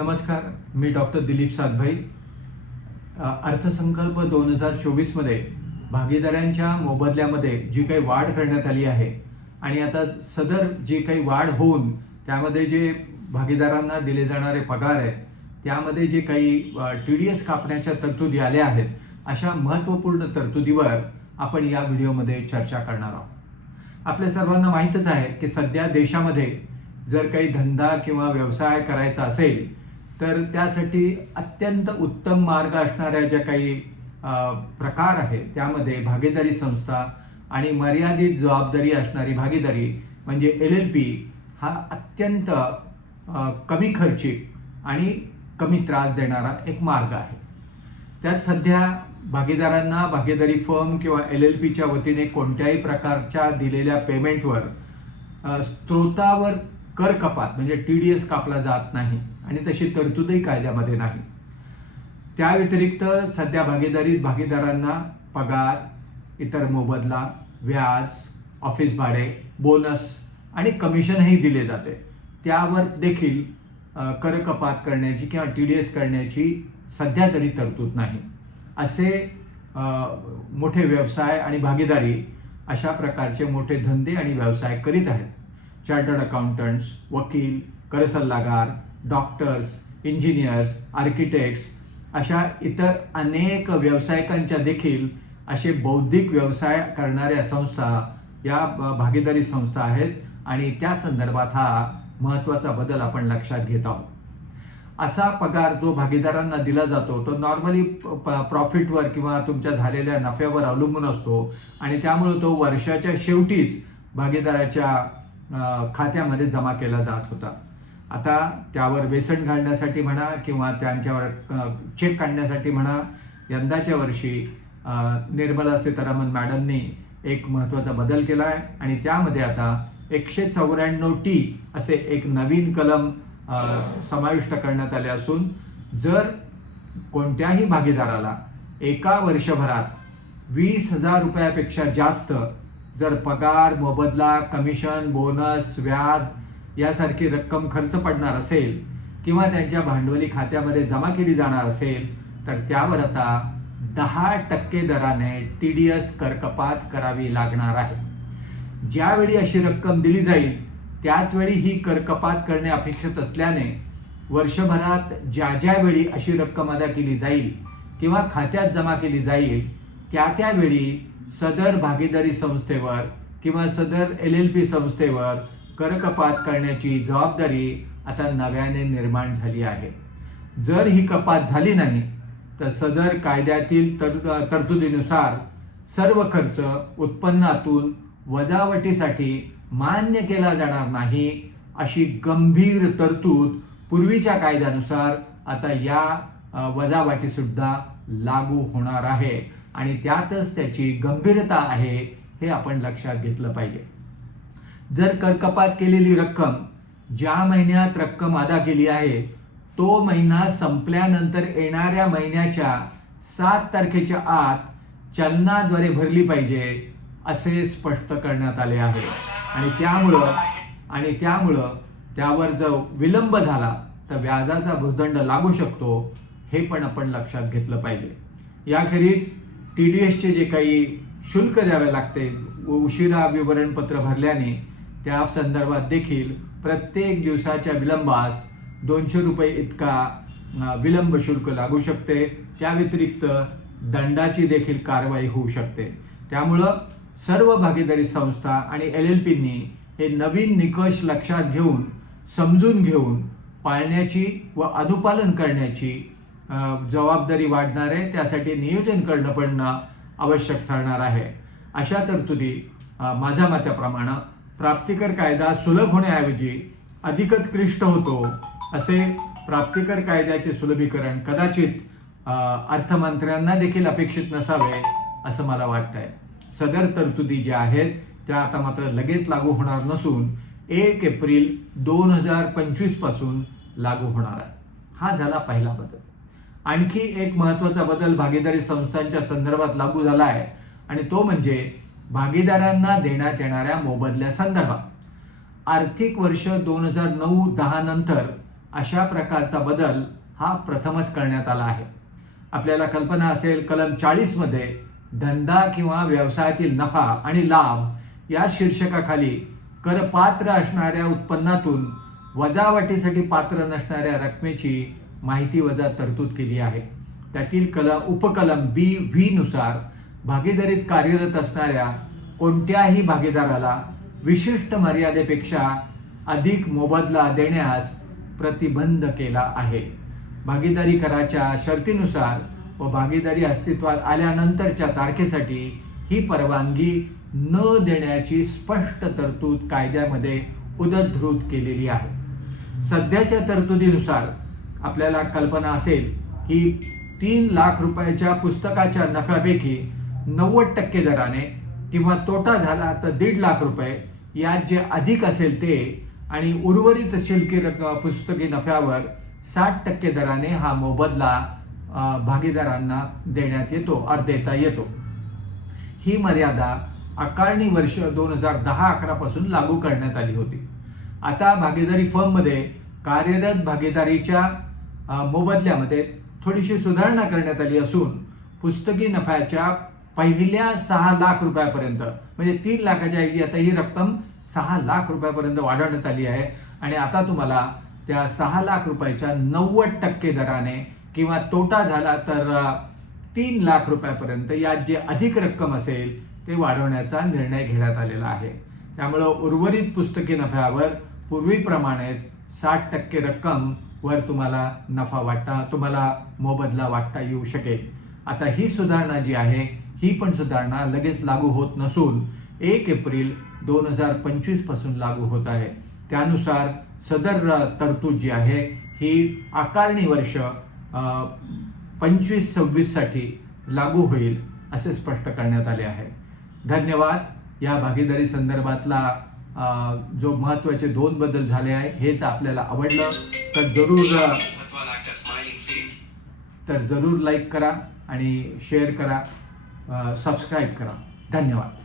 नमस्कार मी डॉक्टर दिलीप सातभाई. अर्थसंकल्प दोन हजार चोवीसमध्ये भागीदारांच्या मोबदल्यामध्ये जी काही वाढ करण्यात आली आहे आणि आता सदर जी काही वाढ होऊन त्यामध्ये जे भागीदारांना दिले जाणारे पगार आहेत त्यामध्ये जे काही टी डी एस कापण्याच्या तरतुदी आल्या आहेत अशा महत्त्वपूर्ण तरतुदीवर आपण या व्हिडिओमध्ये चर्चा करणार आहोत. आपल्या सर्वांना माहीतच आहे की सध्या देशामध्ये जर काही धंदा किंवा व्यवसाय करायचा असेल तर त्यासाठी अत्यंत उत्तम मार्ग असणाऱ्या ज्या काही प्रकार आहेत त्यामध्ये भागीदारी संस्था आणि मर्यादित जबाबदारी असणारी भागीदारी म्हणजे एल एल पी हा अत्यंत कमी खर्चिक आणि कमी त्रास देणारा एक मार्ग आहे. त्यात सध्या भागीदारांना भागीदारी फर्म किंवा एल एल पीच्या वतीने कोणत्याही प्रकारच्या दिलेल्या पेमेंटवर स्त्रोतावर कर कपात म्हणजे टी डी एस कापला जात नाही आणि तशी तरतूदही कायद्यामध्ये नाही. त्या व्यतिरिक्त सध्या भागीदारीत भागीदारांना पगार इतर मोबदला व्याज ऑफिस भाडे बोनस आणि कमिशनही दिले जाते. त्यावर देखील कर कपात करण्याची किंवा टी डी एस करण्याची सध्या तरी तरतूद नाही. असे मोठे व्यवसाय आणि भागीदारी अशा प्रकारचे मोठे धंदे आणि व्यवसाय करीत आहेत. चार्टर्ड अकाउंटंट्स वकील कर सल्लागार डॉक्टर्स इंजिनियर्स आर्किटेक्ट्स अशा इतर अनेक व्यावसायिकांच्या देखील असे बौद्धिक व्यवसाय करणाऱ्या संस्था या ब- भागीदारी संस्था आहेत आणि त्या संदर्भात हा महत्त्वाचा बदल आपण लक्षात घेत आहोत. असा पगार जो भागीदारांना दिला जातो तो नॉर्मली प्रॉफिटवर किंवा तुमच्या झालेल्या नफ्यावर अवलंबून असतो आणि त्यामुळे तो वर्षाच्या शेवटीच भागीदाराच्या खात्यामध्ये जमा केला जात होता. आता त्यावर बेसन घालण्यासाठी म्हणा किंवा त्यांच्यावर चेक काढण्यासाठी म्हणा यंदाच्या वर्षी निर्मला सीतारामन मॅडमनी एक महत्त्वाचा बदल केला आहे आणि त्यामध्ये आता एकशे चौऱ्याण्णव टी असे एक नवीन कलम समाविष्ट करण्यात आले असून जर कोणत्याही भागीदाराला एका वर्षभरात वीस हजार रुपयापेक्षा जास्त जर पगार मोबदला कमिशन बोनस व्याज यासारखी रक्कम खर्च पडणार असेल किंवा त्यांच्या भांडवली खात्यामध्ये जमा केली जाणार असेल तर त्यावर आता दहा टक्के दराने टी डी एस करकपात करावी लागणार आहे. ज्यावेळी अशी रक्कम दिली जाईल त्याचवेळी ही करकपात करणे अपेक्षित असल्याने वर्षभरात ज्या ज्यावेळी अशी रक्कम अदा केली जाईल किंवा खात्यात जमा केली जाईल त्या त्यावेळी सदर भागीदारी संस्थेवर किंवा सदर एल एल पी संस्थेवर करकपात करण्याची जबाबदारी आता नव्याने निर्माण झाली आहे. जर ही कपात झाली नाही तर सदर कायद्यातील तर तरतुदीनुसार सर्व खर्च उत्पन्नातून वजावटीसाठी मान्य केला जाणार नाही अशी गंभीर तरतूद पूर्वीच्या कायद्यानुसार आता या वजावटीसुद्धा लागू होणार आहे. आणि त्यातच त्याची गंभीरता आहे हे आपण लक्षात घेतलं पाहिजे. जर करकपात केलेली रक्कम ज्या महिन्यात रक्कम अदा केली आहे तो महिना संपल्यानंतर येणाऱ्या महिन्याच्या सात तारखेच्या आत चलनाद्वारे भरली पाहिजे असे स्पष्ट करण्यात आले आहे. आणि त्यामुळं आणि त्यामुळं त्यावर जर विलंब झाला तर व्याजाचा भूदंड लागू शकतो हे पण आपण लक्षात घेतलं पाहिजे. याखेरीज टी डी एसचे जे काही शुल्क द्यावे लागते उशिरा विवरणपत्र भरल्याने त्या संदर्भात देखील प्रत्येक दिवसाच्या विलंबास दोनशे रुपये इतका विलंब शुल्क लागू शकते. त्या व्यतिरिक्त दंडाची देखील कारवाई होऊ शकते. त्यामुळं सर्व भागीदारी संस्था आणि एल एल पींनी हे नवीन निकष लक्षात घेऊन समजून घेऊन पाळण्याची व अनुपालन करण्याची जबाबदारी वाढणार आहे त्यासाठी नियोजन करणं पण आवश्यक ठरणार आहे. अशा तरतुदी माझ्या मताप्रमाणे प्राप्तिकर कायदा सुलभ होण्याऐवजी अधिकच क्लिष्ट होतो असे प्राप्तिकर कायद्याचे सुलभीकरण कदाचित अर्थमंत्र्यांना देखील अपेक्षित नसावे असं मला वाटतंय. सदर तरतुदी ज्या आहेत त्या आता मात्र लगेच लागू होणार नसून एक एप्रिल दोन हजार पंचवीसपासून लागू होणार आहे हा झाला पहिला बदल. आणखी एक महत्त्वाचा बदल भागीदारी संस्थांच्या संदर्भात लागू झाला आहे. आणि तो म्हणजे भागीदारांना देण्यात येणाऱ्या मोबदल्या संदर्भात. आर्थिक वर्ष दोन हजार नऊ दहा नंतर अशा प्रकारचा बदल हा प्रथमच करण्यात आला आहे. आपल्याला कल्पना असेल कलम चाळीसमध्ये धंदा किंवा व्यवसायातील नफा आणि लाभ या शीर्षकाखाली करपात्र असणाऱ्या उत्पन्नातून वजावटीसाठी पात्र नसणाऱ्या रकमेची माहिती वजा तरतूद केली आहे. त्यातील कलम उपकलम बी व्ही नुसार भागीदारीत कार्यरत असणाऱ्या कोणत्याही भागीदाराला विशिष्ट मर्यादेपेक्षा अधिक मोबदला देण्यास प्रतिबंध केला आहे. भागीदारी कराच्या शर्तीनुसार व भागीदारी अस्तित्वात आल्यानंतरच्या तारखेसाठी ही परवानगी न देण्याची स्पष्ट तरतूद कायद्यामध्ये उदधृत केलेली आहे. सध्याच्या तरतुदीनुसार आपल्याला कल्पना असेल की तीन लाख रुपयाच्या पुस्तकाच्या नफ्यापैकी नव्वद टक्के दराने किंवा तोटा झाला तर दीड लाख रुपये यात जे अधिक असेल ते आणि उर्वरित शिल्की रक पुस्तकी नफ्यावर साठ टक्के दराने हा मोबदला भागीदारांना देण्यात येतो और देता येतो. ही मर्यादा आकारणी वर्ष दोन हजार दहा अकरापासून लागू करण्यात आली होती. आता भागीदारी फर्ममध्ये कार्यरत भागीदारीच्या मोबदल्यामध्ये थोडीशी सुधारणा करण्यात आली असून पुस्तकी नफ्याच्या पहिल्या सहा लाख रुपयापर्यंत म्हणजे तीन लाखाच्या ऐवजी आता ही रक्कम सहा लाख रुपयापर्यंत वाढवण्यात आली आहे. आणि आता तुम्हाला त्या सहा लाख रुपयाच्या नव्वद टक्के दराने किंवा तोटा झाला तर तीन लाख रुपयापर्यंत यात जे अधिक रक्कम असेल ते वाढवण्याचा निर्णय घेण्यात आलेला आहे. त्यामुळं उर्वरित पुस्तकी नफ्यावर पूर्वीप्रमाणेच साठ टक्के रक्कम वर तुम्हाला नफा वाटता तुम्हाला मोबदला वाटता येऊ शकेल. आता ही सुधारणा जी आहे ही पण सुधारणा लगेच लागू होत नसून एक एप्रिल दोन हजार पंचवीसपासून लागू होत आहे. त्यानुसार सदर तरतूद जी आहे ही आकारणी वर्ष पंचवीस सव्वीससाठी लागू होईल असे स्पष्ट करण्यात आले आहे. धन्यवाद. या भागीदारी संदर्भातला जो महत्त्वाचे दोन बदल झाले आहे हेच आपल्याला आवडलं. तर जरूर तर जरूर लाईक करा आणि शेअर करा. सबस्क्राईब करा. धन्यवाद.